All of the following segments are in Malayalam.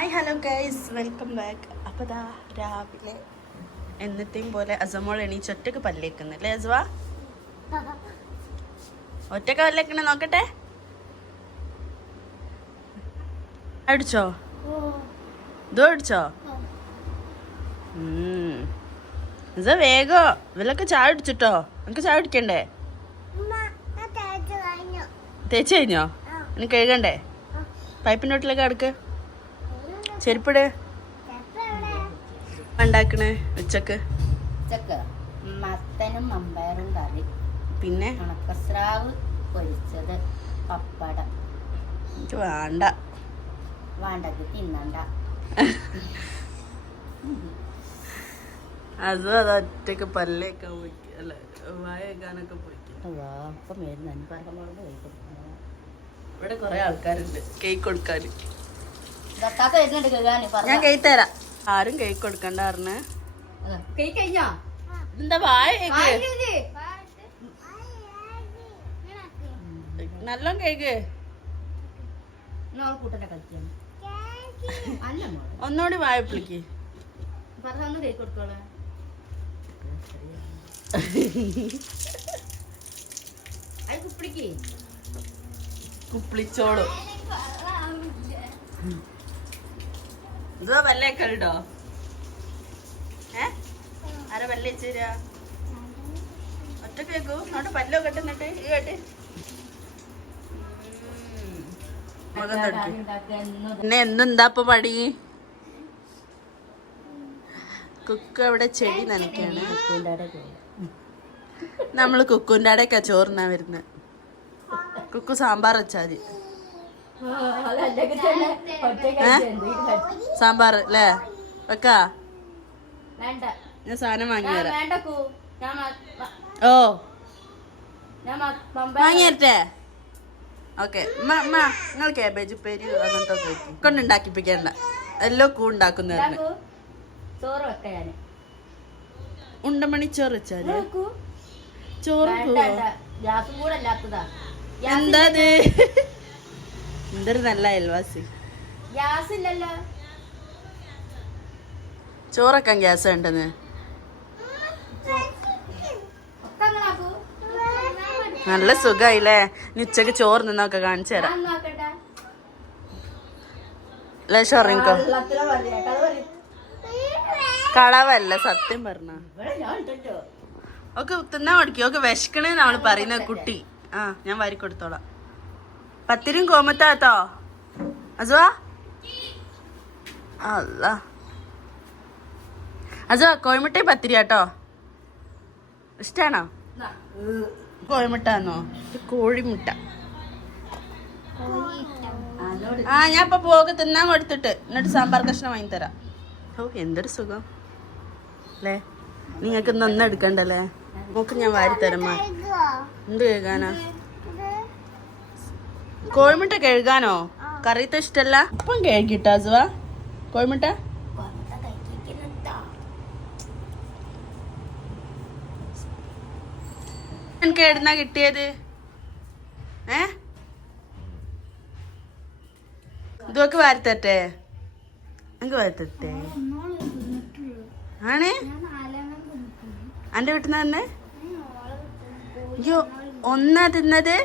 Hi hello guys welcome back. അപ്പോൾ ദാ രാവിലെ എന്നത്തെയും പോലെ അസമോൾ എണീച്ച് ഒറ്റക്ക് പല്ലേക്കുന്നില്ലേ അസുവ? ഒറ്റക്ക് പല്ലേക്കണേ നോക്കട്ടെ. അടിച്ചോ? ഇതോ അടിച്ചോ? ഇത് വേഗോ ഇവലൊക്കെ ചായ അടിച്ചിട്ടോ. എനിക്ക് ചായ അടിക്കണ്ടേ? തേച്ച് കഴിഞ്ഞോ? എനിക്ക് കഴുകണ്ടേ? പൈപ്പിൻ്റെ വീട്ടിലേക്ക് അടുക്ക്. ചെരുപ്പിട്. ഉണ്ടാക്കണേ ഉച്ചക്ക് മത്തനും മമ്പയറും കറി, പിന്നെ ഉണക്കസ്രാവ് പൊരിച്ചത്, പപ്പടം. എനിക്ക് വേണ്ട. വേണ്ടത് തിന്നണ്ട. അതും അത് ഒറ്റക്ക് പല്ലേക്കാൻ പോയി അല്ല വായക്കാനൊക്കെ പോയിക്കും. ഇവിടെ കുറെ ആൾക്കാരുണ്ട് കേക്ക് കൊടുക്കാൻ. ഞാൻ കേക്ക് തരാം. ആരും കേക്ക് കൊടുക്കണ്ട പറഞ്ഞ്. എന്താ വായ നല്ല കേക്ക് ഒന്നുകൂടി വായ പിളിക്ക്. കുപ്പിളിച്ചോളൂ. ഇതോ വല്ലേക്കല്ലോ. ആരാ വല്ലേച്ചേരാ? ഒറ്റ കേക്കൂ അവിടെ പല്ലോ കെട്ടുന്നിട്ട് ഈ കേട്ട് പിന്നെ എന്നെന്താപ്പൊ പടി? കുക്ക് അവിടെ ചെടി നനയ്ക്കാണ്. നമ്മള് കുക്കുൻ്റെ അടയൊക്കെ ചോറിനാ വരുന്നത്. കുക്കു സാമ്പാർ വെച്ചാൽ സാമ്പാർ അല്ലേ വെക്കാ? ഞാൻ സാധനം വാങ്ങി തരാം. ഓ വാങ്ങി തരട്ടെ? ഓക്കെ. നിങ്ങൾ കാബേജ് ഉപ്പേരി അങ്ങനത്തെ ഒക്കെ കൊണ്ട് ഉണ്ടാക്കിപ്പിക്കണ്ട. എല്ലാം ഉണ്ടാക്കുന്നതാണ്. ഉണ്ടമണി ചോറ് വെച്ചാല് ചോറ് എന്താ എന്തൊരു നല്ല അയൽവാസി. ചോറൊക്കെ ഗ്യാസ് വേണ്ടെന്ന്. നല്ല സുഖായില്ലേ? ഇനി ഉച്ചക്ക് ചോറ് നിന്നൊക്കെ കാണിച്ചു തരാം. ലേശം ഉറങ്ങിക്കോ. കളവല്ല സത്യം പറഞ്ഞ. ഓക്കെ തിന്നാ മടിക്കും. ഓക്കെ വിശക്കണേന്ന് അവള് പറയുന്ന കുട്ടി. ആ ഞാൻ വാരി കൊടുത്തോളാം. പത്തിരിയും കോമത്താത്തോ അസുവാ? അല്ല അസുവാ കോഴിമുട്ടയും പത്തിരി കേട്ടോ. ഇഷ്ടാണോ? കോഴിമുട്ടാന്നോ? കോഴിമുട്ട. ആ ഞാൻ ഇപ്പൊ പോകെ തിന്നാൻ കൊടുത്തിട്ട് എന്നിട്ട് സാമ്പാർ കഷ്ണം വാങ്ങി തരാം. ഓ എന്തൊരു സുഖം അല്ലേ? നിങ്ങൾക്ക് ഇന്നൊന്നും എടുക്കണ്ടല്ലേ? നോക്ക് ഞാൻ വാരി തരമ്മ. എന്ത് കഴുകാനാ? കോഴിമുട്ട കഴുകാനോ? കറിയത്തെ ഇഷ്ടല്ല. ഇപ്പം കഴുകിട്ടോ അസുവാ കോഴിമുട്ട? എനിക്ക് എവിടുന്നാ കിട്ടിയത്? ഇതൊക്കെ വാരിത്തരട്ടെ? എനിക്ക് വാരിത്തരട്ടെ? ആണ് എൻ്റെ വീട്ടിൽ നിന്ന് തന്നെ? അയ്യോ ഒന്നാ തിന്നത്?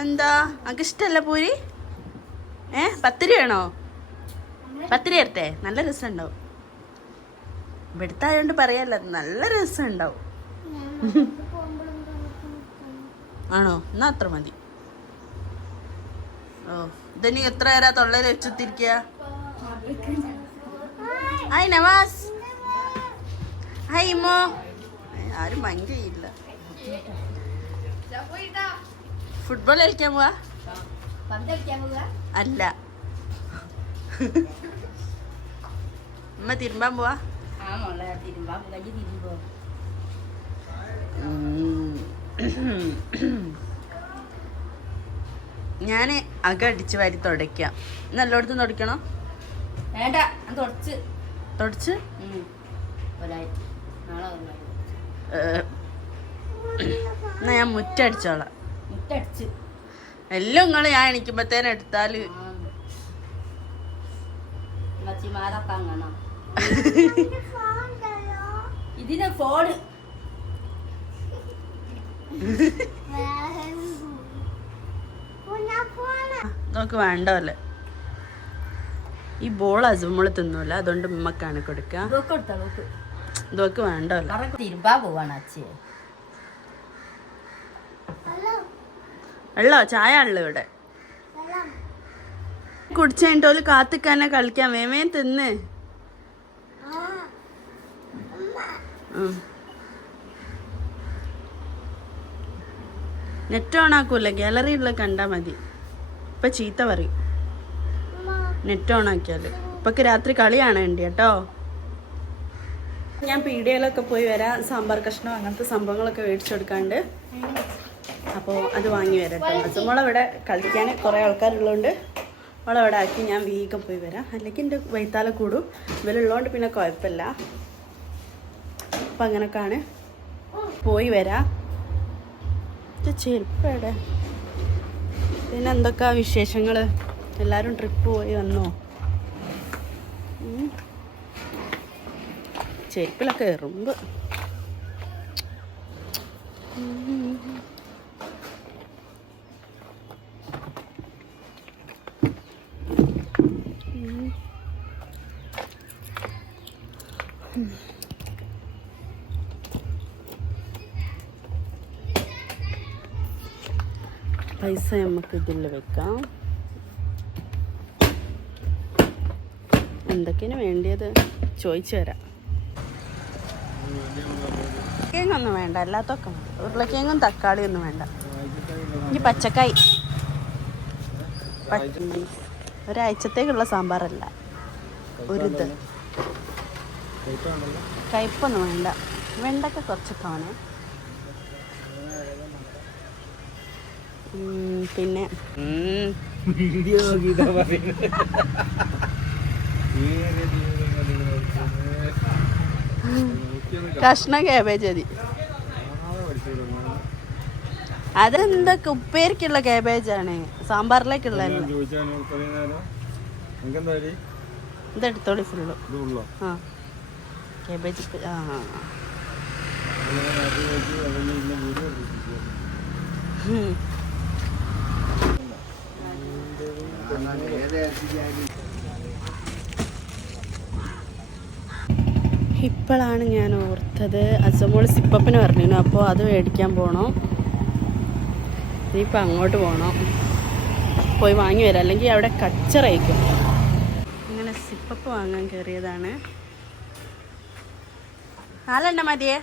എന്താ എനിക്ക് ഇഷ്ടല്ല പൂരി? പത്തിരി വേണോ? പത്തിരി തരട്ടെ? നല്ല രസം ഉണ്ടാവും. ഇവിടുത്തെ ആയതുകൊണ്ട് പറയാല്ല, നല്ല രസം ഉണ്ടാവും. ആണോ? എന്നാ അത്ര മതി. ഓ ഇതനി എത്ര നേരം തൊള്ളയിൽ വെച്ചുത്തിരിക്കുക? ഹായ് നവാസ്. ഹായ് ഇമ്മോ. ആരും ഭയങ്കര ചെയ്യില്ല. ഫുട്ബോൾ കളിക്കാൻ പോവാ? അല്ല അമ്മ തിരുമ്പാൻ പോവാ? ഞാന് അക അടിച്ച് വാരി തുടയ്ക്കാം. നല്ലോടത്തും തുടയ്ക്കണോ? വേണ്ട തുടച്ച് എന്നാ ഞാൻ മുറ്റടിച്ചോളാം. മുറ്റടിച്ച് എല്ലാം നിങ്ങൾ ഞാൻ എണിക്കുമ്പത്തേനും എടുത്താല് അമ്മച്ചിമാരൊക്കെ അങ്ങനെ ഇതിന് ഫോണ് നമുക്ക് വേണ്ടല്ലേ ഈ ബോൾ അസുമോള് തിന്നൂല അതുകൊണ്ട് ഉമ്മക്കാണ് കൊടുക്കുക ഇതൊക്കെ വേണ്ടല്ലോ തിരുമ്പാ പോവാണ് അച്ഛേ വെള്ളോ ചായ ഉള്ളു ഇവിടെ കുടിച്ചു കഴിഞ്ഞിട്ട് കാത്തിക്കാനെ കളിക്കാൻ വേമേ തിന്ന് നെറ്റ് ഓൺ ആക്കൂല ഗാലറിയുള്ള കണ്ടാ മതി ഇപ്പൊ ചീത്ത പറയും നെറ്റ് ഓൺ ആക്കിയാല് ഇപ്പൊക്ക് രാത്രി കളി കാണേണ്ടി കേട്ടോ ഞാൻ പീടികയിലൊക്കെ പോയി വരാം സാമ്പാർ കഷ്ണം അങ്ങനത്തെ സംഭവങ്ങളൊക്കെ മേടിച്ചു കൊടുക്കാണ്ട് അപ്പോൾ അത് വാങ്ങി വരാം കേട്ടോ അസുമോളവിടെ കളിക്കാൻ കുറേ ആൾക്കാരുള്ളതുകൊണ്ട് അവളവിടെ ആക്കി ഞാൻ വീഗം പോയി വരാം അല്ലെങ്കിൽ എൻ്റെ വൈത്താല കൂടും ഇവരുള്ളതുകൊണ്ട് പിന്നെ കുഴപ്പമില്ല അപ്പം അങ്ങനെയൊക്കെയാണ് പോയി വരാം ചെരുപ്പയുടെ പിന്നെ എന്തൊക്കെയാ വിശേഷങ്ങൾ എല്ലാവരും ട്രിപ്പ് പോയി വന്നോ ചെരുപ്പിലൊക്കെ എറുമ്പ് പൈസ നമുക്ക് ഇതിൽ വെക്കാം എന്തൊക്കെയാണ് വേണ്ടിയത് ചോദിച്ചു തരാം കേങ്ങൊന്നും വേണ്ട അല്ലാത്തൊക്കെ മതി ഉരുളക്കേങ്ങും തക്കാളി ഒന്നും വേണ്ട ഈ പച്ചക്കായി ഒരാഴ്ചത്തേക്കുള്ള സാമ്പാറല്ല ഒരു കയ്പൊന്നും വേണ്ട വെണ്ടൊക്കെ കുറച്ച് തോനെ പിന്നെ കഷ്ണ കാബേജ് മതി അതെന്തൊക്കെ ഉപ്പേരിക്കുള്ള കാബേജാണ് സാമ്പാറിലേക്കുള്ള ഇതെടുത്തോളി ഫുള്ള് ആ കാബേജ് ആ ഇപ്പോഴാണ് ഞാൻ ഓർത്തത് അസമോൾ സിപ്പപ്പിന് പറഞ്ഞിരുന്നു അപ്പോൾ അത് മേടിക്കാൻ പോകണം ഇനിയിപ്പോൾ അങ്ങോട്ട് പോകണം പോയി വാങ്ങി വരാം അല്ലെങ്കിൽ അവിടെ കച്ചറയിക്കും അങ്ങനെ സിപ്പപ്പ് വാങ്ങാൻ കയറിയതാണ് 4 എണ്ണം മതിയേ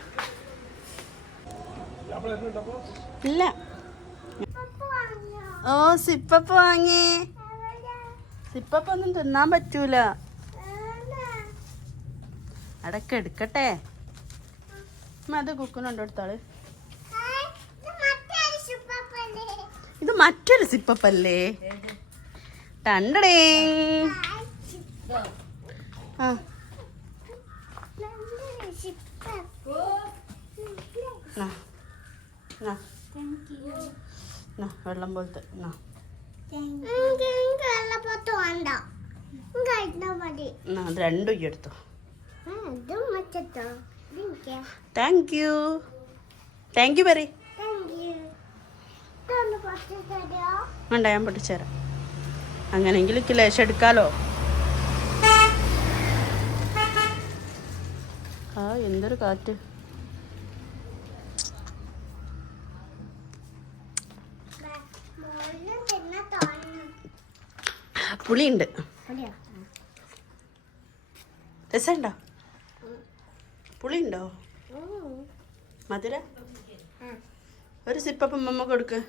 ഇല്ല ഓ സിപ്പപ്പ് വാങ്ങി സിപ്പപ്പ് ഒന്നും തിന്നാൻ പറ്റൂല അടക്ക എടുക്കട്ടെ അത് കുക്കുന്നുണ്ടോ എടുത്താള് ഇത് മറ്റൊരു സിപ്പപ്പല്ലേ ടണ്ടടേ ആ വെള്ളം പോലത്തെ അത് രണ്ടും ഈ എടുത്തോ താങ്ക് യു പറ വേണ്ട ഞാൻ പൊട്ടിച്ചേരാം അങ്ങനെയെങ്കിലും എനിക്ക് ലേശം എടുക്കാലോ ആ എന്തൊരു കാറ്റ് പുളിയുണ്ട് രസമുണ്ടോ പുളിയുണ്ടോ മധുര ഒരു സിപ്പപ്പ് അമ്മ കൊടുക്ക്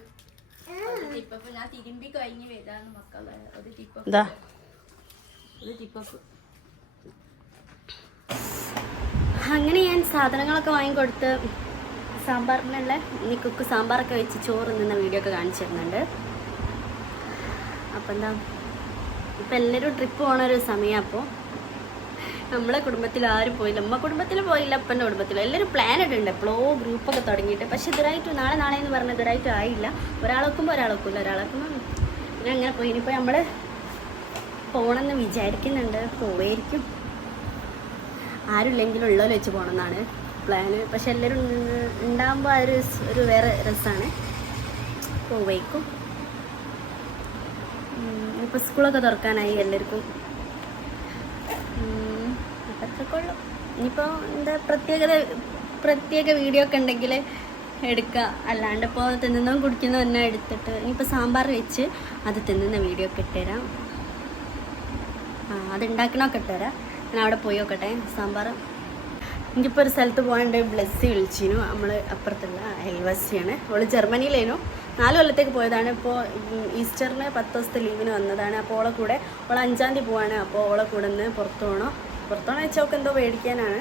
അങ്ങനെ ഞാൻ സാധനങ്ങളൊക്കെ വാങ്ങിക്കൊടുത്ത് സാമ്പാറിനുള്ള ഇനി കുക്ക് സാമ്പാറൊക്കെ വെച്ച് ചോറ് നിന്ന വീഡിയോ ഒക്കെ കാണിച്ചു തരുന്നുണ്ട്. അപ്പം എന്താ ഇപ്പം എല്ലാവരും ട്രിപ്പ് പോകണ ഒരു സമയം. അപ്പോൾ നമ്മളെ കുടുംബത്തിൽ ആരും പോയില്ല, അമ്മ കുടുംബത്തിൽ പോയില്ല, അപ്പൻ്റെ കുടുംബത്തിൽ എല്ലാവരും പ്ലാൻ ഇട്ടുണ്ട് എപ്പോഴോ ഗ്രൂപ്പൊക്കെ തുടങ്ങിയിട്ട്. പക്ഷെ ഇതുവരായിട്ട് നാളെ എന്ന് പറഞ്ഞാൽ ഇതുവരായിട്ട് ആയില്ല. ഒരാളൊക്കുമ്പോൾ ഒരാളൊക്കില്ല, ഒരാളൊക്കുമ്പോൾ പിന്നെ അങ്ങനെ പോയി. ഇനിയിപ്പോൾ നമ്മൾ പോകണമെന്ന് വിചാരിക്കുന്നുണ്ട്. പോവായിരിക്കും. ആരുമില്ലെങ്കിലും ഉള്ളവർ വെച്ച് പോകണമെന്നാണ് പ്ലാന്. പക്ഷെ എല്ലാവരും ഉണ്ടാകുമ്പോൾ ഒരു വേറെ രസമാണ്. പോവേക്കും. ഇപ്പോൾ സ്കൂളൊക്കെ തുറക്കാനായി എല്ലാവർക്കും. അതൊക്കെ കൊള്ളും. ഇനിയിപ്പോൾ എന്താ പ്രത്യേക വീഡിയോ ഒക്കെ ഉണ്ടെങ്കിൽ എടുക്കുക. അല്ലാണ്ട് ഇപ്പോൾ തിന്നുന്നതും കുടിക്കുന്നതും തന്നെ എടുത്തിട്ട് ഇനിയിപ്പോൾ സാമ്പാർ വെച്ച് അത് തിന്നുന്ന വീഡിയോ ഒക്കെ ഇട്ടുതരാം. അത് ഉണ്ടാക്കണമൊക്കെ ഇട്ടുതരാം. ഞാൻ അവിടെ പോയി നോക്കട്ടെ സാമ്പാർ. എനിക്കിപ്പോൾ ഒരു സ്ഥലത്ത് പോകാണ്ട് ബ്ലെസ്സി വിളിച്ചിരുന്നു. നമ്മൾ അപ്പുറത്തുള്ള അയൽവാസിയാണ്. അവൾ ജർമ്മനിയിലേനു. 4 കൊല്ലത്തേക്ക് പോയതാണ്. ഇപ്പോൾ ഈസ്റ്ററിന് 10 ദിവസത്തെ ലീവിന് വന്നതാണ്. അപ്പോൾ ഓളെ കൂടെ ഓൾ 5-ാം തീയതി പോവാണ്. അപ്പോൾ ഓളെ കൂടെ നിന്ന് പുറത്തോണോ വെച്ചാൽ ഒക്കെ എന്തോ മേടിക്കാനാണ്.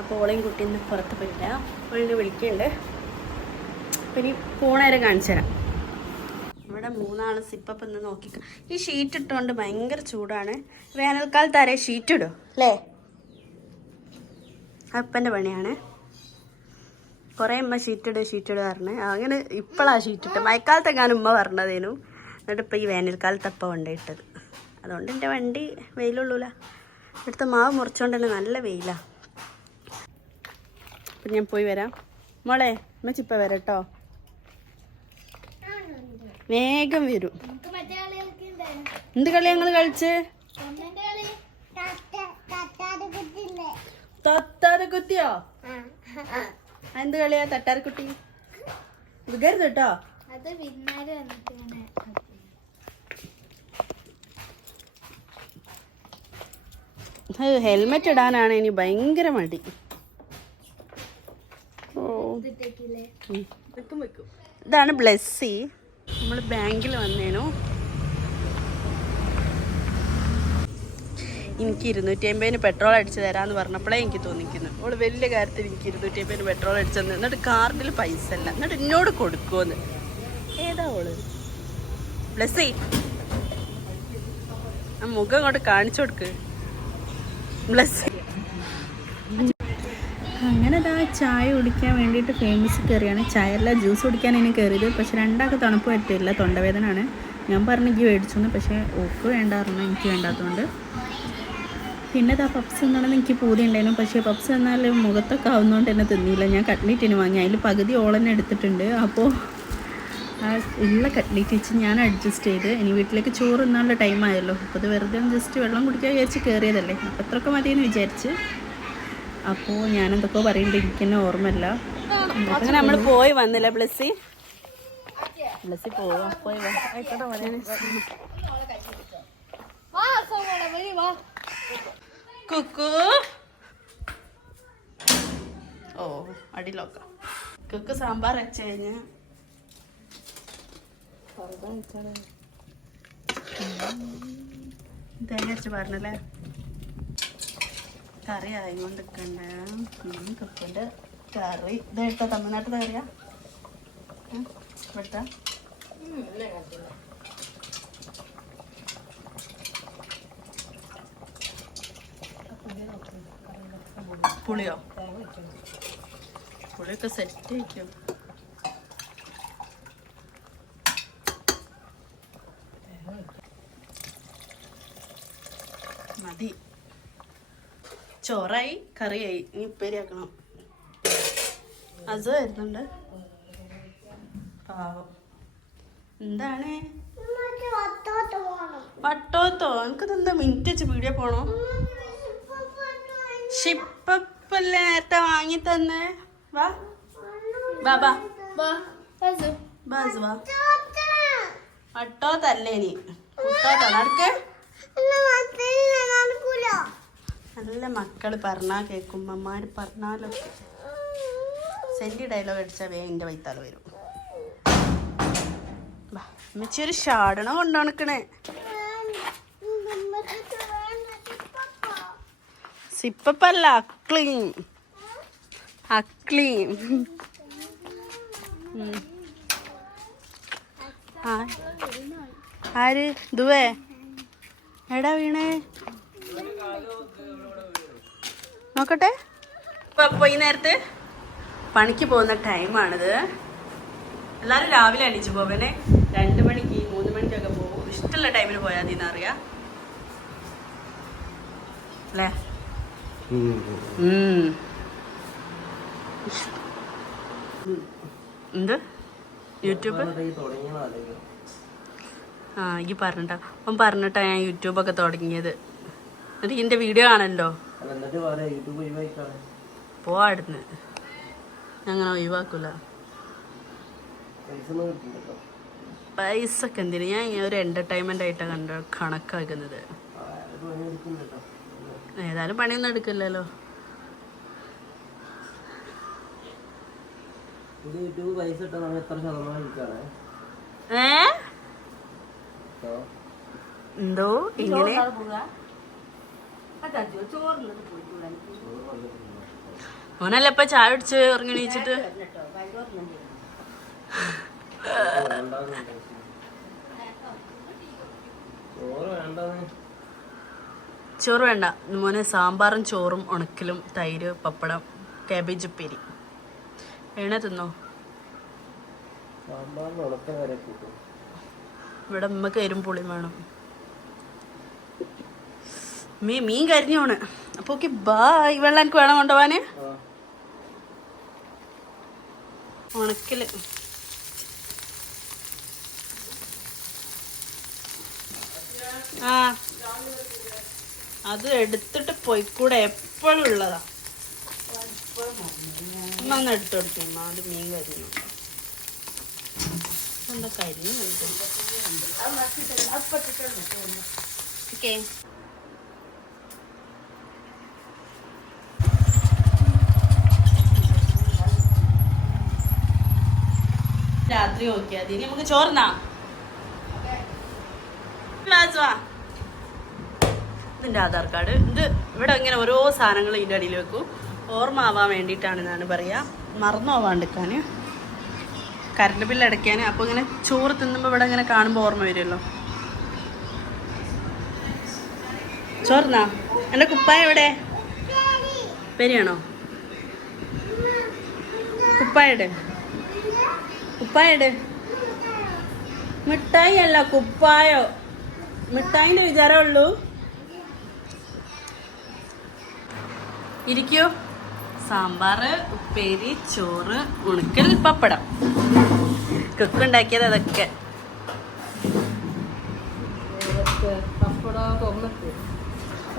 അപ്പോൾ ഓളെയും കുട്ടി ഇന്ന് പുറത്ത് പോയില്ല. ഓളിനെ വിളിക്കുന്നുണ്ട്. അപ്പം ഇനി പോണേരെ കാണിച്ചു തരാം. ഇവിടെ 3 ആൾ സിപ്പപ്പ് ഇന്ന് നോക്കിക്കാം. ഈ ഷീറ്റ് ഇട്ടുകൊണ്ട് ഭയങ്കര ചൂടാണ്. വേനൽക്കാലത്ത് ആരെ ഷീറ്റ് ഇടും അല്ലേ? അപ്പൻ്റെ പണിയാണ്. കുറേ ഉമ്മ ഷീറ്റിട് പറഞ്ഞ് അങ്ങനെ ഇപ്പോഴാണ് ഷീറ്റിട്ട്. മഴക്കാലത്തെങ്ങാനും ഉമ്മ പറഞ്ഞതേനു. എന്നിട്ട് ഇപ്പോൾ ഈ വേനൽക്കാലത്തപ്പം കൊണ്ടുപോയിട്ടത്. അതുകൊണ്ട് എൻ്റെ വണ്ടി വെയിലുള്ളൂല. ഇവിടുത്തെ മാവ് മുറിച്ചുകൊണ്ട് തന്നെ നല്ല വെയിലാണ്. അപ്പം ഞാൻ പോയി വരാം. മോളെ അമ്മച്ചിപ്പം വരാം കേട്ടോ. വേഗം വരും. എന്ത് കളി ഞങ്ങൾ കളിച്ച്? തട്ടാതെ കുത്തിയോ? എന്ത് കളിയാ തട്ടാരക്കുട്ടി? വികരുത് കേട്ടോ. ഹെൽമെറ്റ് ഇടാനാണ് ഇനി ഭയങ്കര മടി. ഇതാണ് ബ്ലെസ്സി. നമ്മൾ ബാങ്കിൽ വന്നേനു. എനിക്ക് 250 പെട്രോൾ അടിച്ച് തരാമെന്ന് പറഞ്ഞപ്പോഴേ എനിക്ക് തോന്നിക്കുന്നു അവൾ വലിയ കാര്യത്തിൽ എനിക്ക് 250 പെട്രോൾ അടിച്ചെന്ന്. എന്നിട്ട് കാർഡിൽ പൈസ അല്ല, എന്നിട്ട് എന്നോട് കൊടുക്കുമെന്ന്. ഏതാ ഓള്? ബ്ലെസ്സി ആ മുഖം അങ്ങോട്ട് കാണിച്ചു കൊടുക്ക്. ബ്ലെസ്സി അങ്ങനെ ഇതാ ചായ കുടിക്കാൻ വേണ്ടിയിട്ട് ഫേമസ് കയറിയാണ്. ചായ അല്ല ജ്യൂസ് കുടിക്കാൻ ഇനി കയറിയത്. പക്ഷെ 2 തണുപ്പ് പറ്റില്ല, തൊണ്ടവേദന ആണ്. ഞാൻ പറഞ്ഞു എനിക്ക് മേടിച്ചോന്ന്. പക്ഷേ ഓക്ക് വേണ്ടായിരുന്നു, എനിക്ക് വേണ്ടാത്തതുകൊണ്ട്. പിന്നെ ഇതാ പപ്സ് തിന്നണമെന്ന് എനിക്ക് പൂതി ഉണ്ടായിരുന്നു. പക്ഷേ പപ്സ് എന്നാൽ മുഖത്തൊക്കെ ആവുന്നതുകൊണ്ട് തന്നെ തിന്നില്ല. ഞാൻ കട്ട്ലേറ്റിന് വാങ്ങി. അതിൽ പകുതി ഓളന്നെ എടുത്തിട്ടുണ്ട്. അപ്പോൾ ആ ഉള്ള കട്ട്ലേറ്റ് വെച്ച് ഞാൻ അഡ്ജസ്റ്റ് ചെയ്ത് ഇനി വീട്ടിലേക്ക് ചോറ് തിന്നാനുള്ള ടൈം ആയല്ലോ. അപ്പോൾ അത് വെറുതെ ജസ്റ്റ് വെള്ളം കുടിക്കാൻ വിചാരിച്ച് കയറിയതല്ലേ. അപ്പോൾ അത്രയൊക്കെ മതിയെന്ന് വിചാരിച്ച്. അപ്പോൾ ഞാനെന്തൊക്കെ പറയുന്നുണ്ട് എനിക്ക് തന്നെ ഓർമ്മയില്ല. അങ്ങനെ നമ്മൾ പോയി വന്നില്ല ബ്ലെസ്സി പോവാ. പോയി കുക്കു. ഓ അടിയിലോക്കാം. കുക്കു സാമ്പാർ വെച്ച് കഴിഞ്ഞ് തേങ്ങ അരച്ച് പറഞ്ഞല്ലേ. കറി ആയിക്കൊണ്ടിരിക്കണ്ട. കുക്കിൻ്റെ കറി ഇതെടുത്ത തമിഴ്നാട്ടിൽ കറിയാ ഇവിടുത്തെ. പുളിയോ? പുളിയൊക്കെ സെറ്റ് വയ്ക്കും. മതി. ചോറായി കറിയായി. ഇനി ഉപ്പേരിയാക്കണം. അത് വരുന്നുണ്ട്. പാവം. എന്താണ് വട്ടോത്തോ? എനിക്കതെന്താ മിനിറ്റ് വെച്ച് പീടിയ പോണോ? ഷിപ്പല്ലേ നേരത്തെ വാങ്ങി തന്നെ. വാ വാ വാ വാ. വട്ടോത്തല്ലേ നീ? വട്ടോത്തോ നടക്ക്. നല്ല മക്കള് പറഞ്ഞാൽ കേൾക്കും. അമ്മമാര് പറഞ്ഞാലൊക്കെ സെൻറ്റി ഡയലോഗ് അടിച്ചാൽ വേഗം എൻ്റെ വൈത്താൽ വരും. അമ്മച്ചൊരു ഷാടണം കൊണ്ടുണക്കണേ. സിപ്പല്ല അക്ലീം. അക്ലീം. ആര് ദുവേ എടാ വീണേ നോക്കട്ടെ. ഇപ്പൊ ഈ നേരത്ത് പണിക്ക് പോകുന്ന ടൈമാണിത്. എല്ലാവരും രാവിലെ എണീച്ച് പോവനെ. 2 മണിക്ക് 3 മണിക്കൊക്കെ പോകും. ഇഷ്ടമുള്ള ടൈമിൽ പോയാൽ മതി എന്നറിയാം. അല്ലേ? എന്ത് യൂട്യൂബ്? ആ ഈ പറഞ്ഞിട്ടാ അവൻ പറഞ്ഞിട്ടാ ഞാൻ യൂട്യൂബൊക്കെ തുടങ്ങിയത്. എന്നിട്ട് ഇതിൻ്റെ വീഡിയോ കാണല്ലോ. പോവാടുന്ന് ഞങ്ങനെ ഒഴിവാക്കൂല. പൈസ ഒക്കെ എന്തിനു, ഞാൻ ഒരു എൻ്റർടൈൻമെൻ്റ് ആയിട്ടാണ് കണക്കാക്കുന്നത്. ഏതായാലും പണിയൊന്നും എടുക്കില്ലല്ലോ. എന്തോ ഇങ്ങനെ ഓനല്ല ഇപ്പൊ ചായ കുടിച്ച് ഇറങ്ങി എണീച്ചിട്ട്. ചോറ് വേണ്ട മോനെ, സാമ്പാറും ചോറും ഉണക്കലും തൈര് പപ്പടം കാബേജ് ഉപ്പേരി. വേണ തിന്നോ? ഇവിടെ ഉമ്മക്ക് എരും പുളിയും വേണം. മീൻ കരിഞ്ഞോണ്. അപ്പൊ ഓക്കെ ബായ്. വെള്ളം എനിക്ക് വേണം കൊണ്ടുപോവാന്. ഉണക്കല് ആ അത് എടുത്തിട്ട് പോയിക്കൂടെ, എപ്പോഴും ഉള്ളതാ. ഒന്ന് എടുത്തു കൊടുക്കും. അത് മീൻ കരിഞ്ഞു. എന്താ കരിഞ്ഞു? ഓക്കെ. രാത്രി നോക്കിയാ മതി. നമുക്ക് ചോർന്നാ. ഇതിൻ്റെ ആധാർ കാർഡ്. ഇത് ഇവിടെ ഇങ്ങനെ ഓരോ സാധനങ്ങൾ ഇതിൻ്റെ അടിയിൽ വെക്കും. ഓർമ്മ ആവാൻ വേണ്ടിയിട്ടാണെന്നാണ് പറയുക. മറന്നു പോവാണ്ടിരിക്കാൻ, കറണ്ട് ബില്ല് അടയ്ക്കാൻ. അപ്പോൾ ഇങ്ങനെ ചോറ് തിന്നുമ്പോൾ ഇവിടെ ഇങ്ങനെ കാണുമ്പോൾ ഓർമ്മ വരുമല്ലോ. ചോർന്നാ. എൻ്റെ കുപ്പായ എവിടെ? പെരിയാണോ? കുപ്പായട് കുപ്പായട്. മിഠായി അല്ല, കുപ്പായോ. മിഠായിൻ്റെ വിചാരമുള്ളൂ. ഇരിക്കൂ. സാമ്പാർ, ഉപ്പേരി, ചോറ്, ഉണക്കൽ, പപ്പടം. കുക്കുണ്ടാക്കിയത് അതൊക്കെ.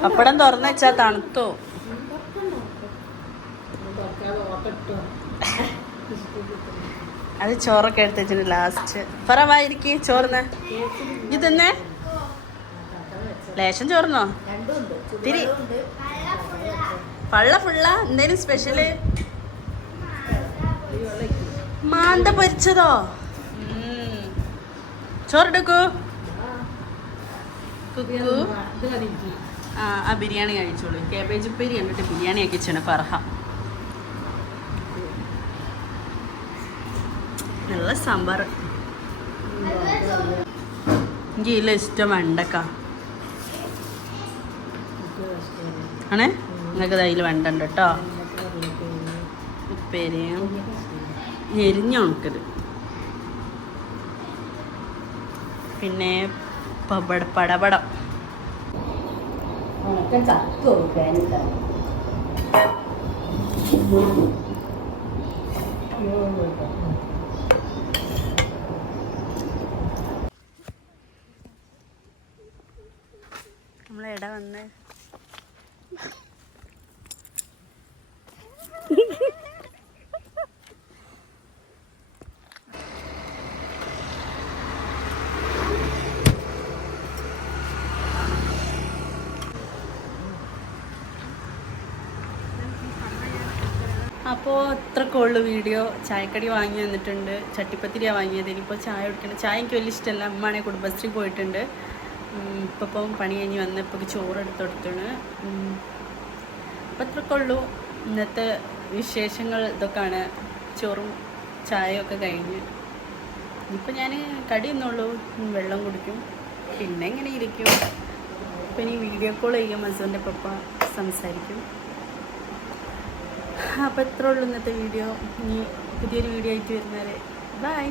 പപ്പടം തുറന്നു വെച്ചാൽ തണുത്തോ? അത് ചോറൊക്കെ എടുത്ത് വെച്ചിട്ട് ലാസ്റ്റ് പറവായിരിക്കും ചോറിന്. ഇതെന്നെ ലേശം ചോറിനോ? തിരി പള്ള ഫുള്ള. എന്തേലും സ്പെഷ്യല്? മാന്ത പൊരിച്ചതോ? ചോറെടുക്കൂ. കുക്കു ആ ബിരിയാണി കഴിച്ചോളൂ. കാബേജ് ഉപ്പേരി കണ്ടിട്ട് ബിരിയാണി ആക്കി വെച്ചാണ് ഫർഹ. നല്ല സാമ്പാർ. എനിക്ക് ഇതിൽ ഇഷ്ടം വെണ്ടക്ക ആണേ. നിങ്ങൾക്ക് അതിൽ വെണ്ടുണ്ട് കേട്ടോ. ഉപ്പേരിയും ഞെരിഞ്ഞ ഉണക്കൽ, പിന്നെ പടപടം. നമ്മളെടാ വന്ന് അപ്പോൾ അത്രയൊക്കെ ഉള്ളു വീഡിയോ. ചായക്കടി വാങ്ങി വന്നിട്ടുണ്ട്. ചട്ടിപ്പത്തിരിയാണ് വാങ്ങിയത്. ഇനിയിപ്പോൾ ചായ കുടിക്കണം. ചായ എനിക്ക് വലിയ ഇഷ്ടമല്ല. അമ്മയാണെങ്കിൽ കുടുംബശ്രീ പോയിട്ടുണ്ട്. ഇപ്പം പണി കഴിഞ്ഞ് വന്നപ്പോൾ ചോറ് എടുത്തെടുത്താണ്. അപ്പോൾ അത്രയൊക്കെ ഉള്ളൂ ഇന്നത്തെ വിശേഷങ്ങൾ. ഇതൊക്കെയാണ്. ചോറും ചായയൊക്കെ കഴിഞ്ഞ് ഇനിയിപ്പോൾ ഞാൻ കടി തിന്നുള്ളൂ. വെള്ളം കുടിക്കും, പിന്നെ ഇങ്ങനെ ഇരിക്കും. ഇപ്പം ഇനി വീഡിയോ കോൾ ചെയ്യും. ഹസ്ബൻഡിൻ്റെ പപ്പ സംസാരിക്കും. അപ്പോൾ ഇത്രേ ഉള്ളൂ ഇന്നത്തെ വീഡിയോ. ഇനി പുതിയൊരു വീഡിയോ ആയിട്ട് വരുന്നവരെ ബൈ.